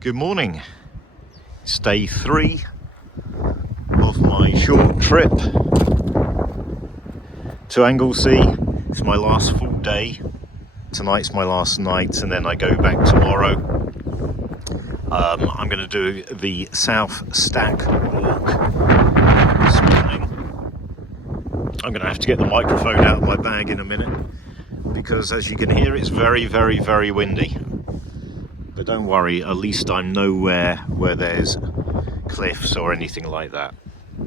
Good morning. It's day 3 of my short trip to Anglesey. It's my last full day. Tonight's my last night, and then I go back tomorrow. I'm going to do the South Stack walk this morning. I'm going to have to get the microphone out of my bag in a minute because, as you can hear, it's very, very, very windy. But don't worry, at least I'm nowhere where there's cliffs or anything like that.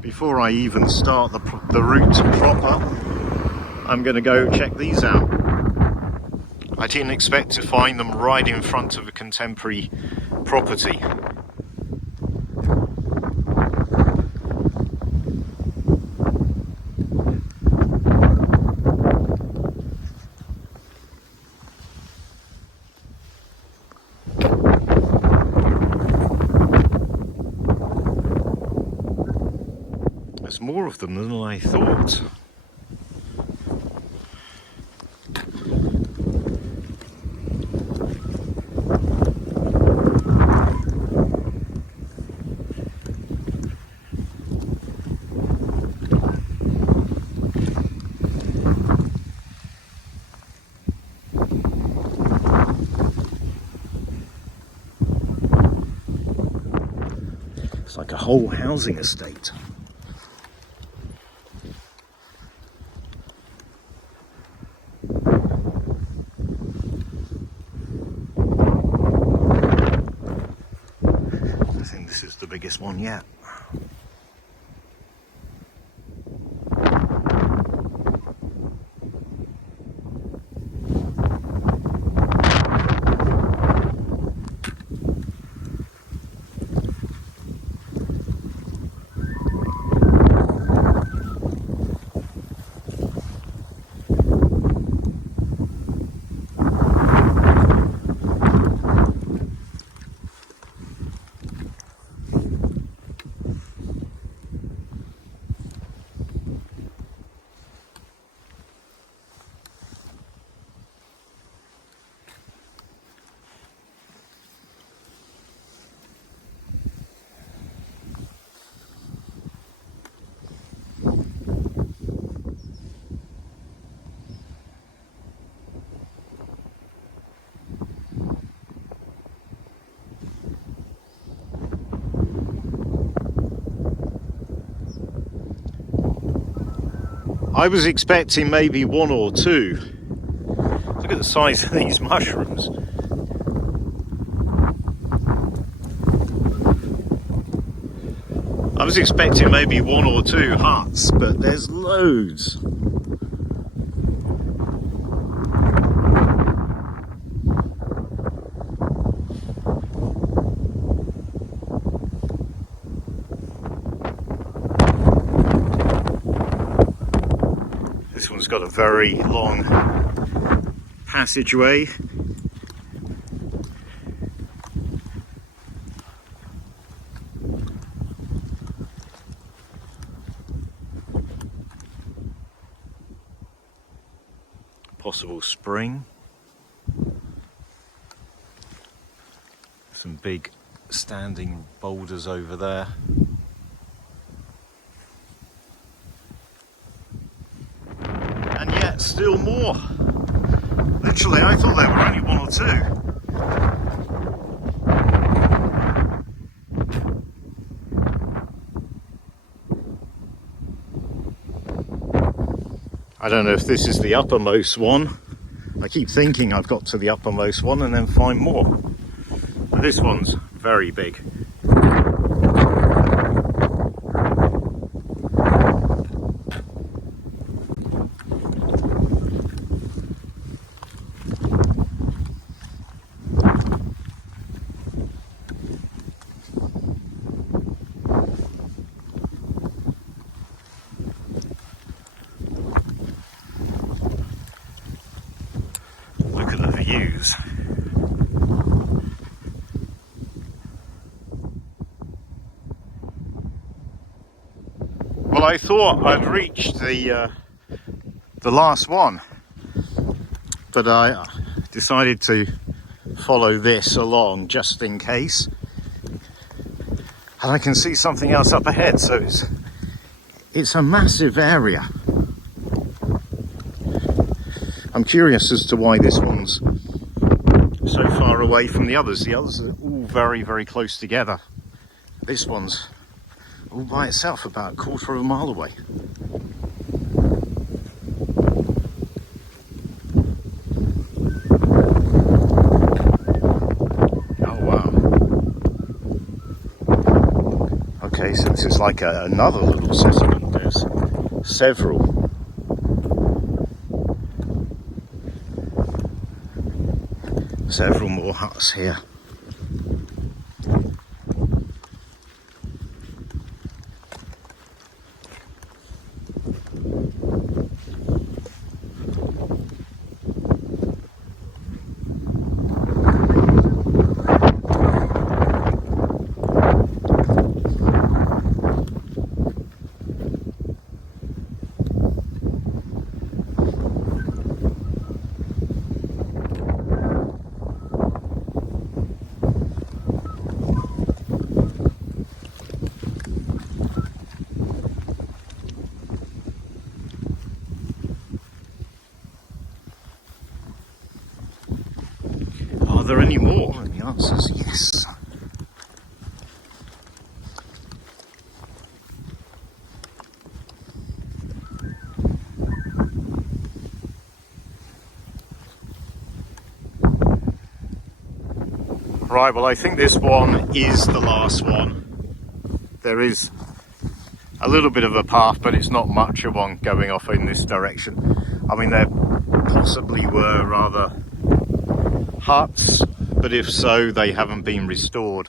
Before I even start the route proper, I'm going to go check these out. I didn't expect to find them right in front of a contemporary property. There's more of them than I thought. It's like a whole housing estate. I think this is the biggest one yet. I was expecting maybe 1 or 2. Look at the size of these mushrooms. I was expecting maybe 1 or 2 huts, but there's loads. This one's got a very long passageway. Possible spring. Some big standing boulders over there. And yet still more. Literally, I thought there were only 1 or 2. I don't know if this is the uppermost one. I keep thinking I've got to the uppermost one and then find more. But this one's very big. Look at the views. Well, I thought I'd reached the last one, but I decided to follow this along just in case. And I can see something else up ahead, so it's a massive area. I'm curious as to why this one's so far away from the others. The others are all very, very close together. This one's all by itself, about a quarter of a mile away. Oh wow. Okay, so this is like another little settlement. There's several. Several more huts here. Are there any more? And the answer is yes. Right, well I think this one is the last one. There is a little bit of a path, but it's not much of one going off in this direction. I mean, there possibly were rather huts, but if so, they haven't been restored.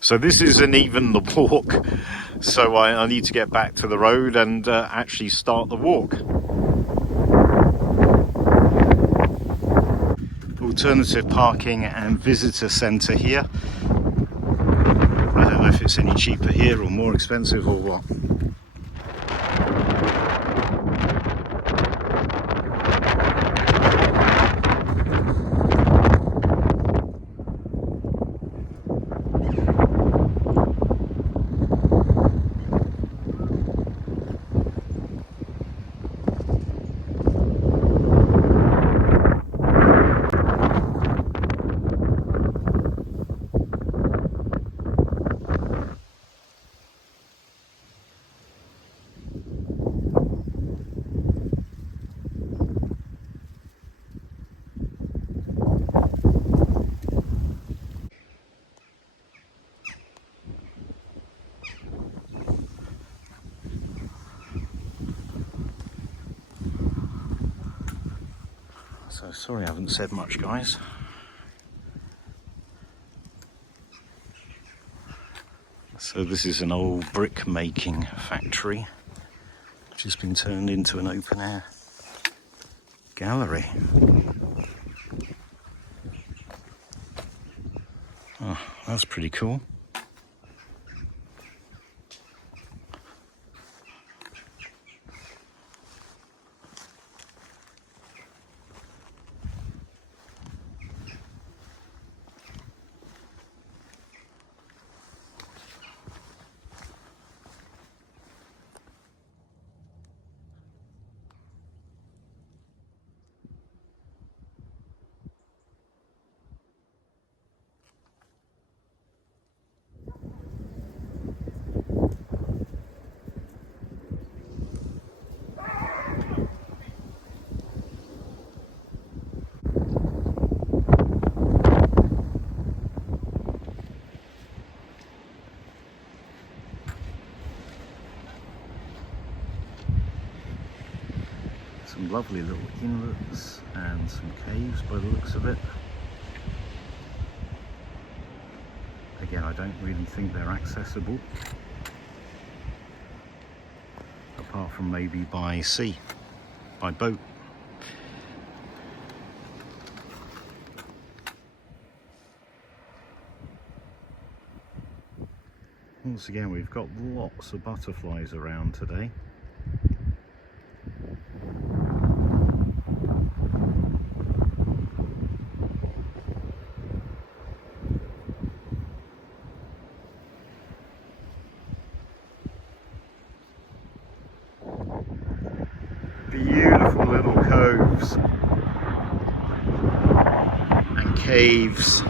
So this isn't even the walk, so I need to get back to the road and actually start the walk. Alternative parking and visitor centre here. I don't know if it's any cheaper here or more expensive or what. So sorry I haven't said much, guys. So this is an old brick making factory which has been turned into an open air gallery. Oh, that's pretty cool. Some lovely little inlets and some caves by the looks of it. Again, I don't really think they're accessible, apart from maybe by sea, by boat. Once again, we've got lots of butterflies around today. caves.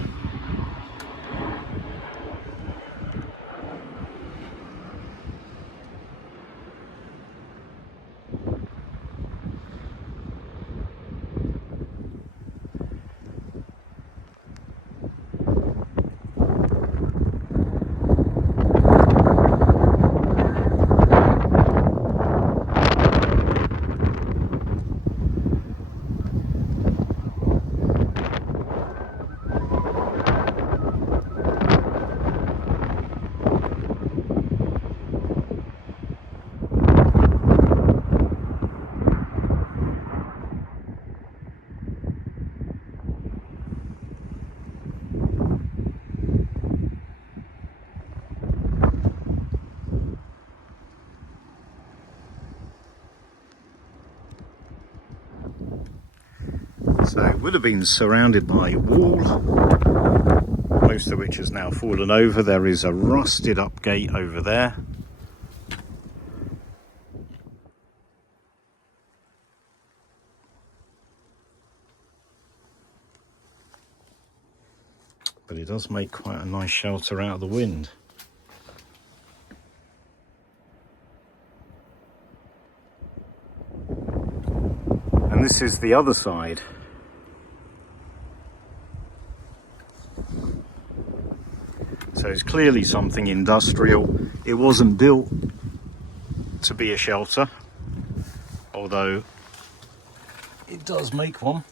So it would have been surrounded by wall, most of which has now fallen over. There is a rusted up gate over there. But it does make quite a nice shelter out of the wind. And this is the other side. So it's clearly something industrial. It wasn't built to be a shelter, although it does make one.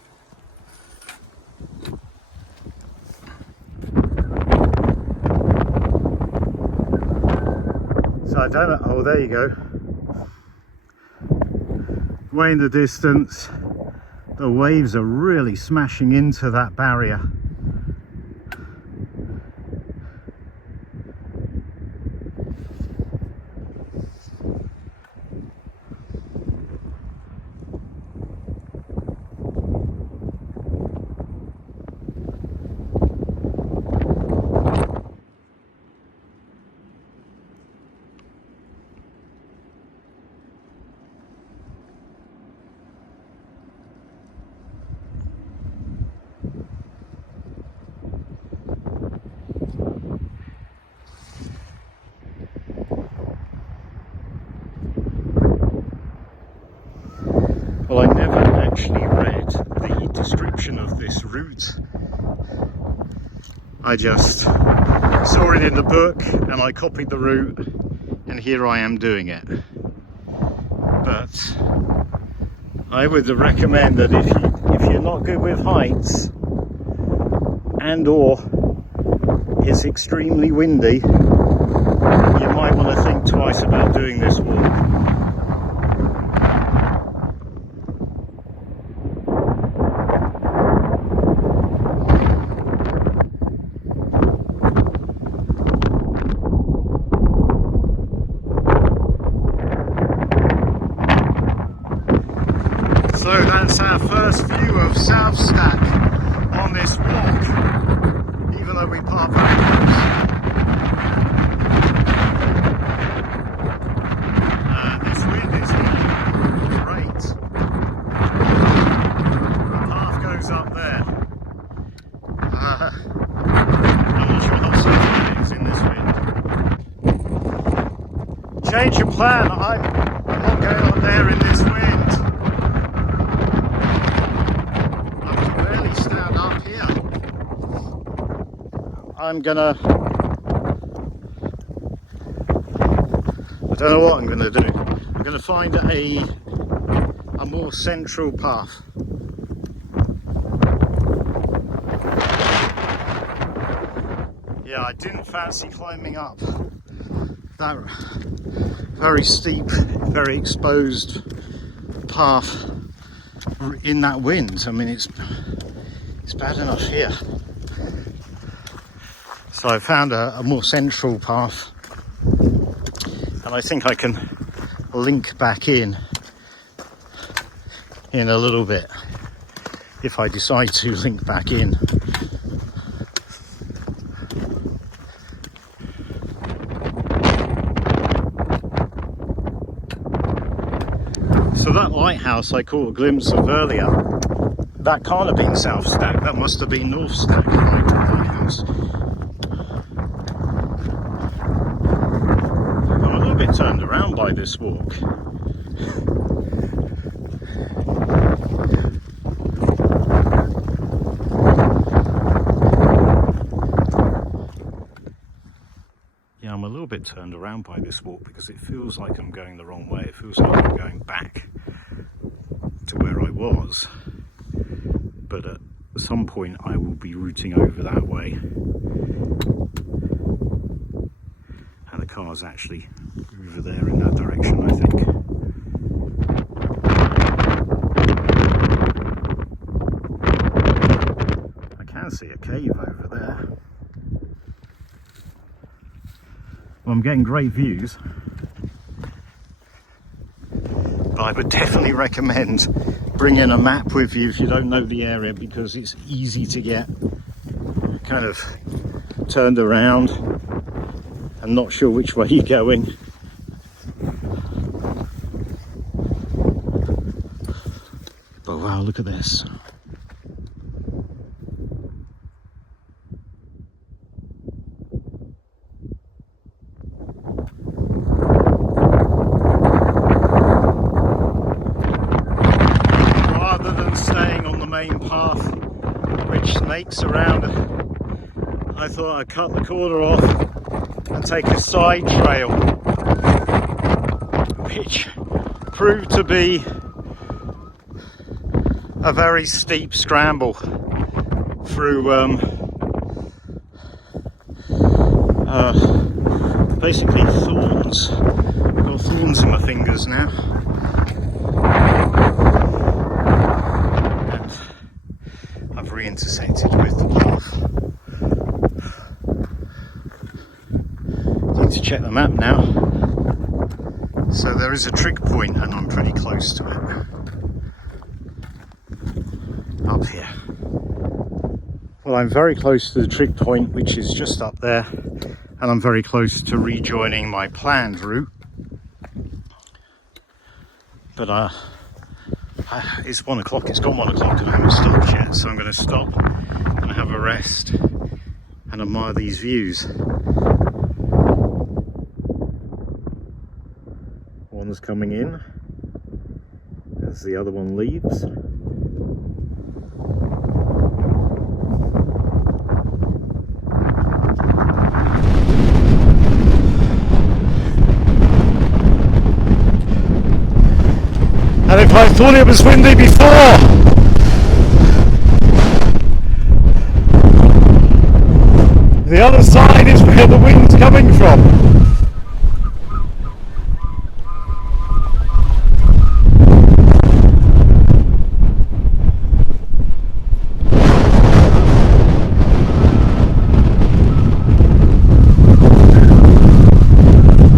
So I don't know, oh there you go. Way in the distance, the waves are really smashing into that barrier. Well, I never actually read the description of this route. I just saw it in the book and I copied the route, and here I am doing it. But I would recommend that if you're not good with heights and or it's extremely windy, you might want to think twice about doing this walk. So that's our first view of South Stack on this walk, even though we park very close. This wind is great. The path goes up there. I'm not sure how safe it is in this wind. Change your plan, I'm not going up there in this wind. I'm gonna, I don't know what I'm gonna do. I'm gonna find a more central path. Yeah, I didn't fancy climbing up that very steep, very exposed path in that wind. I mean, it's bad enough here. So I found a more central path, and I think I can link back in a little bit if I decide to link back in. So that lighthouse I caught a glimpse of earlier, that can't have been South Stack, that must have been North Stack, Lighthouse. I'm a little bit turned around by this walk. Yeah, I'm a little bit turned around by this walk because it feels like I'm going the wrong way. It feels like I'm going back to where I was. But at some point I will be routing over that way. And the car's actually over there in that direction, I think. I can see a cave over there. Well, I'm getting great views. But I would definitely recommend bringing a map with you if you don't know the area, because it's easy to get kind of turned around and not sure which way you're going. But wow, look at this. Path which snakes around, I thought I'd cut the corner off and take a side trail, which proved to be a very steep scramble through basically thorns. I've got thorns in my fingers now. Intersected with the path. Need to check the map now. So there is a trig point and I'm pretty close to it. Up here. Well, I'm very close to the trig point, which is just up there, and I'm very close to rejoining my planned route. But it's 1 o'clock, it's gone 1 o'clock and I haven't stopped yet, so I'm going to stop and have a rest and admire these views. One's coming in as the other one leaves. And if I thought it was windy before, the other side is where the wind's coming from.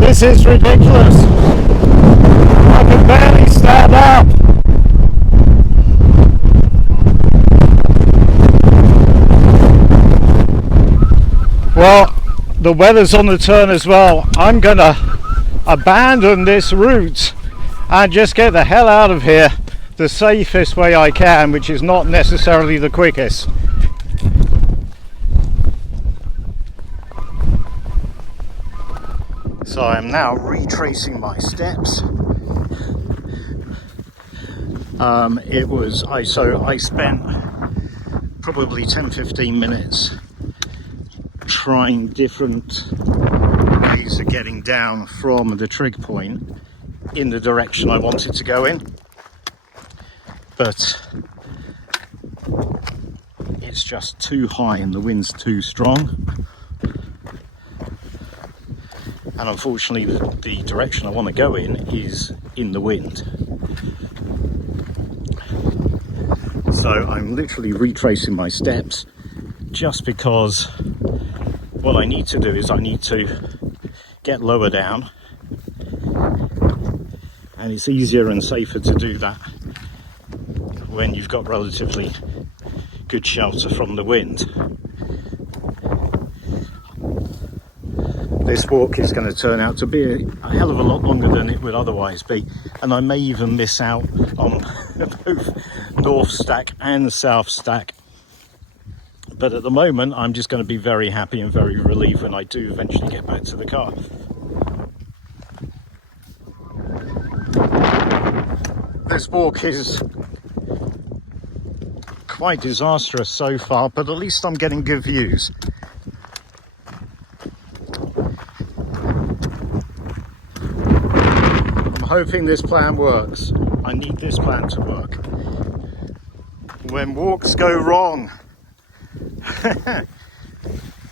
This is ridiculous. I can barely stand up. Well, the weather's on the turn as well. I'm gonna abandon this route and just get the hell out of here the safest way I can, which is not necessarily the quickest. So I'm now retracing my steps. I spent probably 10-15 minutes trying different ways of getting down from the trig point in the direction I wanted to go in, but it's just too high and the wind's too strong, and unfortunately the direction I want to go in is in the wind. So I'm literally retracing my steps, just because what I need to do is I need to get lower down, and it's easier and safer to do that when you've got relatively good shelter from the wind. This walk is going to turn out to be a hell of a lot longer than it would otherwise be, and I may even miss out on both North Stack and the South Stack. But at the moment, I'm just going to be very happy and very relieved when I do eventually get back to the car. This walk is quite disastrous so far, but at least I'm getting good views. I'm hoping this plan works. I need this plan to work. When walks go wrong,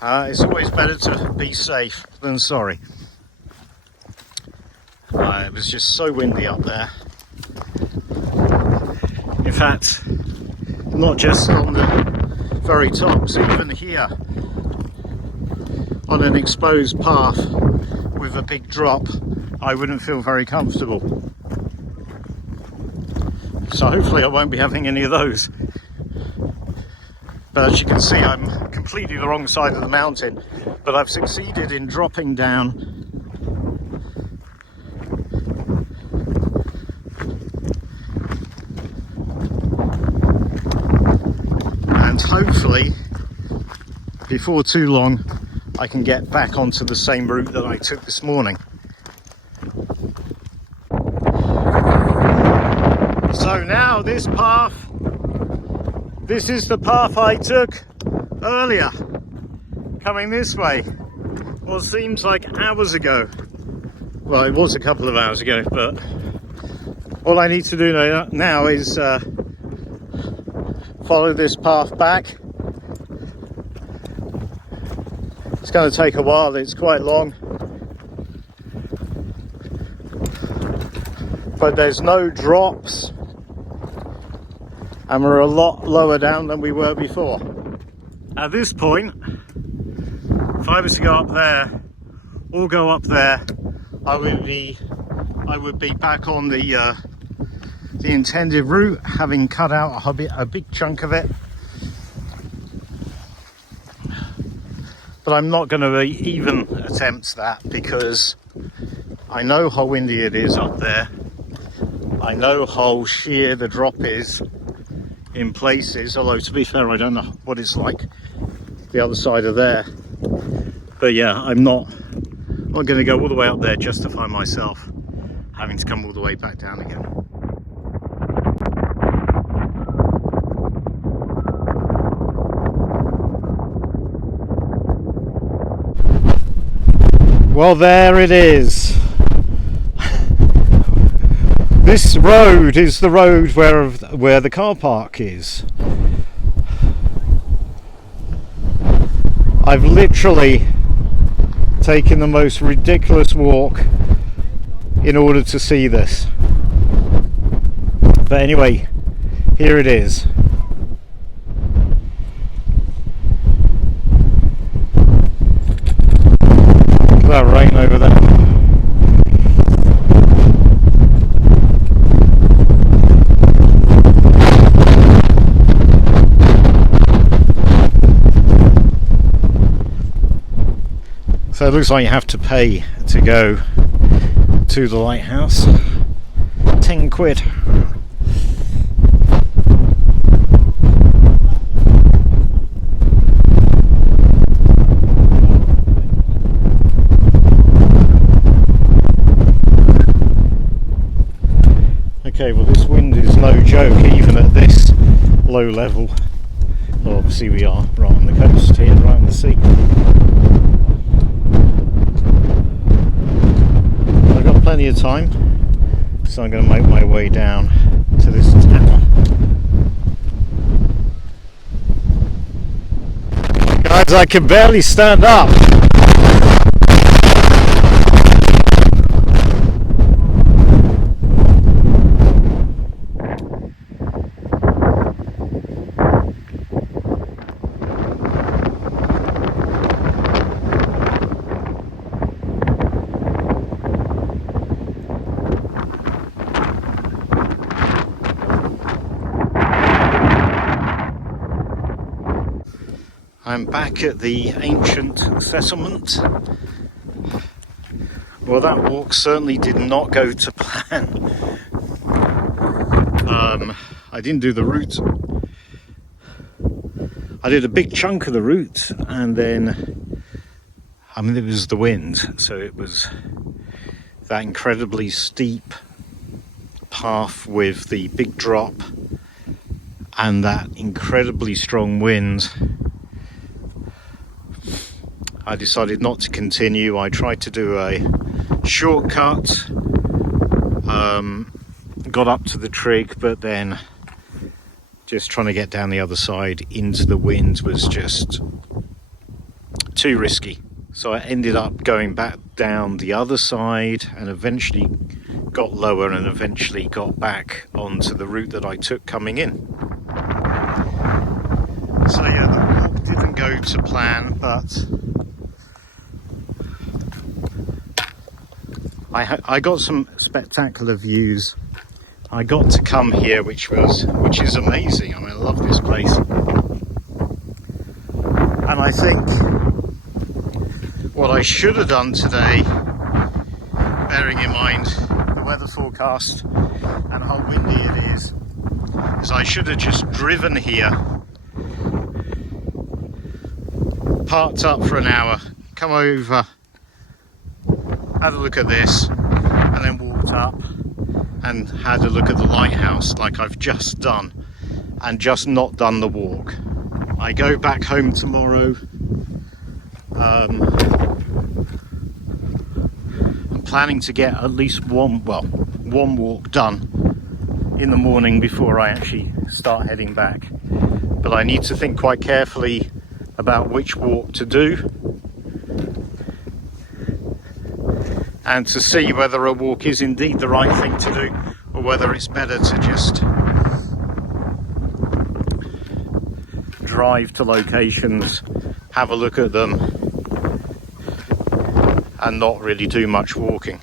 it's always better to be safe than sorry. It was just so windy up there. In fact, not just on the very tops, even here on an exposed path with a big drop, I wouldn't feel very comfortable. So hopefully I won't be having any of those. But as you can see, I'm completely the wrong side of the mountain, but I've succeeded in dropping down and hopefully before too long I can get back onto the same route that I took this morning. So now this is the path I took earlier, coming this way, what seems like hours ago. Well, it was a couple of hours ago, but all I need to do now is follow this path back. It's going to take a while, it's quite long, but there's no drops and we're a lot lower down than we were before. At this point, if I was to go up there or go up there, I would be back on the intended route, having cut out a big chunk of it. But I'm not going to even attempt that because I know how windy it is up there. I know how sheer the drop is in places, although to be fair I don't know what it's like the other side of there. But yeah, I'm not going to go all the way up there just to find myself having to come all the way back down again. Well, there it is. This road is the road where the car park is. I've literally taken the most ridiculous walk in order to see this. But anyway, here it is. Look at that rain over there. So it looks like you have to pay to go to the lighthouse. 10 quid. Okay, well this wind is no joke even at this low level. Well, obviously we are right on the coast here, right on the sea. I've got plenty of time, so I'm going to make my way down to this tower. Guys, I can barely stand up. I'm back at the ancient settlement. Well, that walk certainly did not go to plan. I didn't do the route. I did a big chunk of the route, and then, I mean, it was the wind, so it was that incredibly steep path with the big drop and that incredibly strong wind. I decided not to continue. I tried to do a shortcut, got up to the trig, but then just trying to get down the other side into the wind was just too risky. So I ended up going back down the other side and eventually got lower and eventually got back onto the route that I took coming in. So yeah, the walk didn't go to plan, but I got some spectacular views. I got to come here, which is amazing. I mean, I love this place. And I think what I should have done today, bearing in mind the weather forecast and how windy it is I should have just driven here, parked up for an hour, come over, had a look at this, and then walked up and had a look at the lighthouse like I've just done, and just not done the walk. I go back home tomorrow. I'm planning to get at least one walk done in the morning before I actually start heading back. But I need to think quite carefully about which walk to do, and to see whether a walk is indeed the right thing to do, or whether it's better to just drive to locations, have a look at them, and not really do much walking.